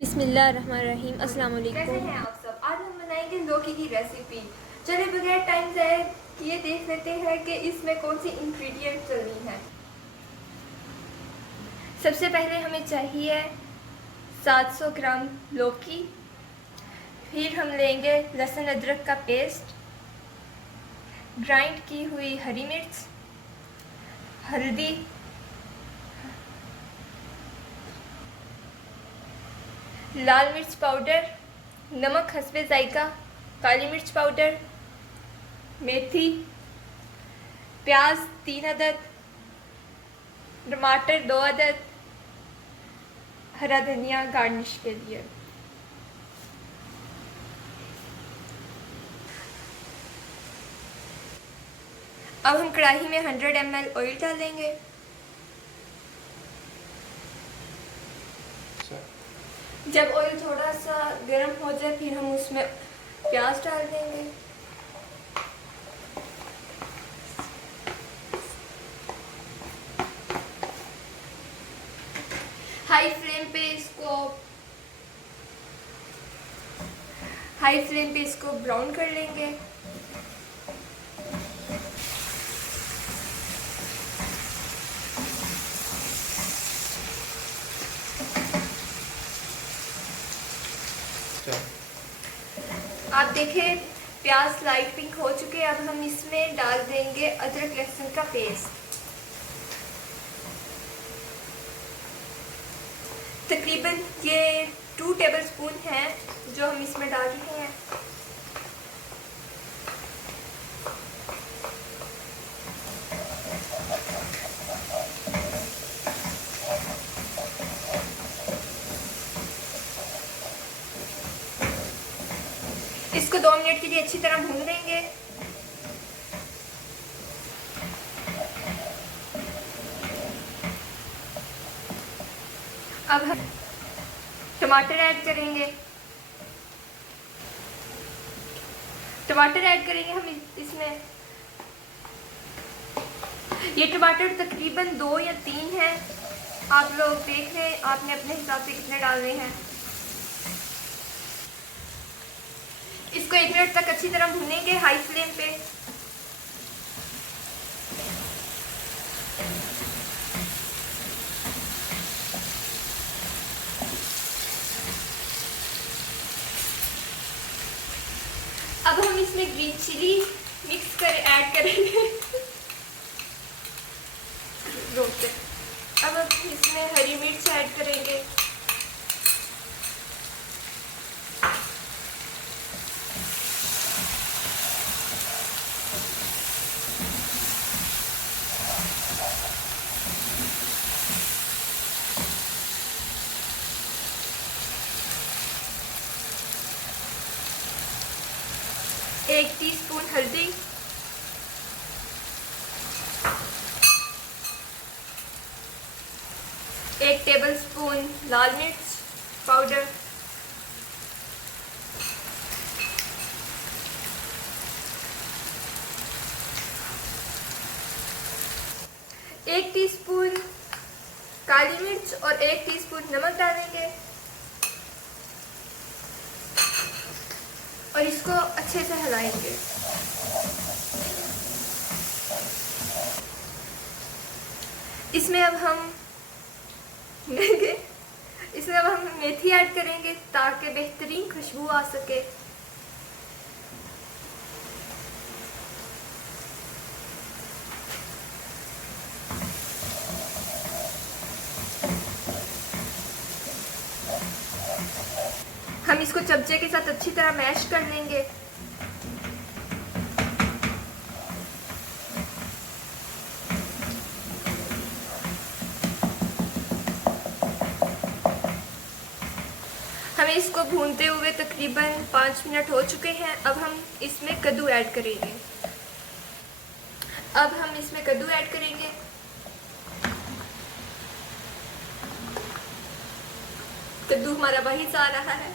बिस्मिल्लाहिर्रहमानिर्रहीम। अस्सलाम कैसे वालेकुम। हैं आप सब। आज हम बनाएंगे लौकी की रेसिपी। चलिए बगैर टाइम ज़ाया किए देख लेते हैं कि इसमें कौन सी इंग्रेडिएंट चलनी है। सबसे पहले हमें चाहिए 700 ग्राम लौकी। फिर हम लेंगे लहसुन अदरक का पेस्ट, ग्राइंड की हुई हरी मिर्च, हल्दी, लाल मिर्च पाउडर, नमक हस्बे जायका, काली मिर्च पाउडर, मेथी, प्याज 3 अदद, टमाटर 2 अदद, हरा धनिया गार्निश के लिए। अब हम कढ़ाई में 100 ml ऑयल डालेंगे। जब ऑयल थोड़ा सा गर्म हो जाए फिर हम उसमें प्याज डाल देंगे। हाई फ्लेम पे इसको ब्राउन कर लेंगे। आप देखें प्याज लाइट पिंक हो चुके हैं। अब हम इसमें डाल देंगे अदरक लहसुन का पेस्ट। तकरीबन ये 2 टेबलस्पून है जो हम इसमें डाल रहे हैं। इसको 2 मिनट के लिए अच्छी तरह भून देंगे। अब हम टमाटर ऐड करेंगे। हम इसमें ये टमाटर तकरीबन 2 या 3 हैं। आप लोग देख रहे हैं, आपने अपने हिसाब से कितने डालने हैं। इसको 1 मिनट तक अच्छी तरह भूनेंगे हाई फ्लेम पे। अब हम इसमें ग्रीन चिली ऐड करेंगे। रोकते। अब हम इसमें हरी मिर्च ऐड करेंगे। एक टीस्पून हल्दी, एक टेबलस्पून लाल मिर्च पाउडर, एक टीस्पून काली मिर्च और 1 टीस्पून नमक डालेंगे और इसको अच्छे से हिलाएंगे। इसमें अब हम मेथी ऐड करेंगे ताकि बेहतरीन खुशबू आ सके। हम इसको चमचे के साथ अच्छी तरह मैश कर लेंगे। हमें इसको भूनते हुए तकरीबन 5 मिनट हो चुके हैं। अब हम इसमें कद्दू ऐड करेंगे। कद्दू हमारा वहीं से आ रहा है।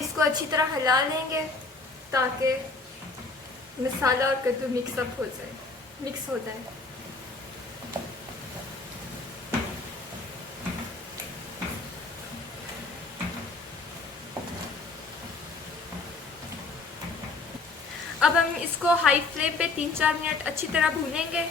इसको अच्छी तरह हिला लेंगे ताकि मसाला और कद्दू मिक्स हो जाए। अब हम इसको हाई फ्लेम पे 3-4 मिनट अच्छी तरह भूनेंगे।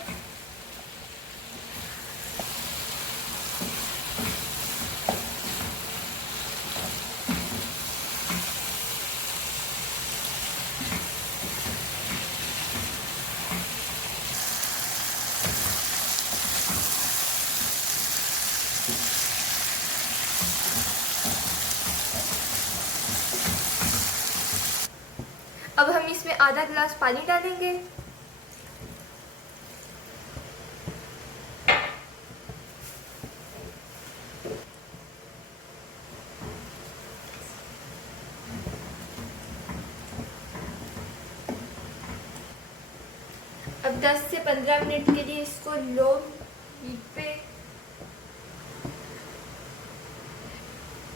अब हम इसमें आधा गिलास पानी डालेंगे। अब 10 से 15 मिनट के लिए इसको लो हीट पे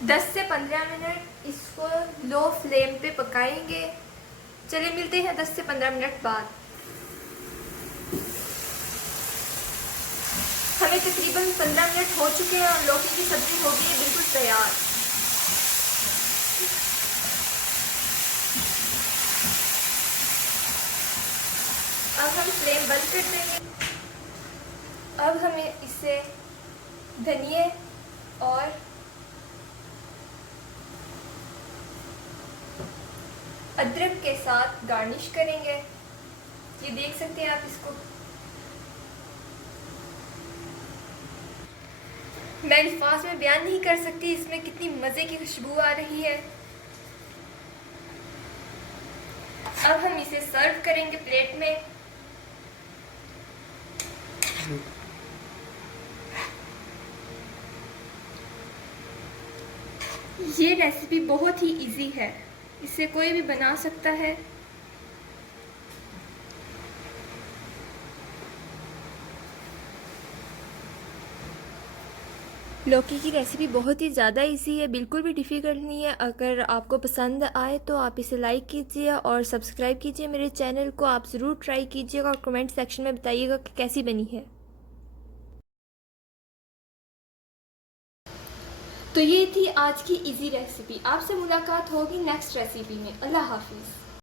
10 से 15 मिनट इसको लो फ्लेम पे पकाएंगे। चलिए मिलते हैं 10 से 15 मिनट बाद। हमें तकरीबन 15 मिनट हो चुके हैं और लौकी की सब्जी हो गई है बिल्कुल तैयार। अब हम फ्लेम बंद कर देंगे। अब हमें इसे धनिए और अदरक के साथ गार्निश करेंगे। ये देख सकते हैं आप इसको। मैं अल्फाज में बयान नहीं कर सकती इसमें कितनी मज़े की खुशबू आ रही है। अब हम इसे सर्व करेंगे प्लेट में। ये रेसिपी बहुत ही इजी है, इसे कोई भी बना सकता है। लौकी की रेसिपी बहुत ही ज़्यादा इजी है, बिल्कुल भी डिफ़िकल्ट नहीं है। अगर आपको पसंद आए तो आप इसे लाइक कीजिए और सब्सक्राइब कीजिए मेरे चैनल को। आप ज़रूर ट्राई कीजिएगा और कमेंट सेक्शन में बताइएगा कि कैसी बनी है। तो ये थी आज की इजी रेसिपी। आपसे मुलाकात होगी नेक्स्ट रेसिपी में। अल्लाह हाफिज़।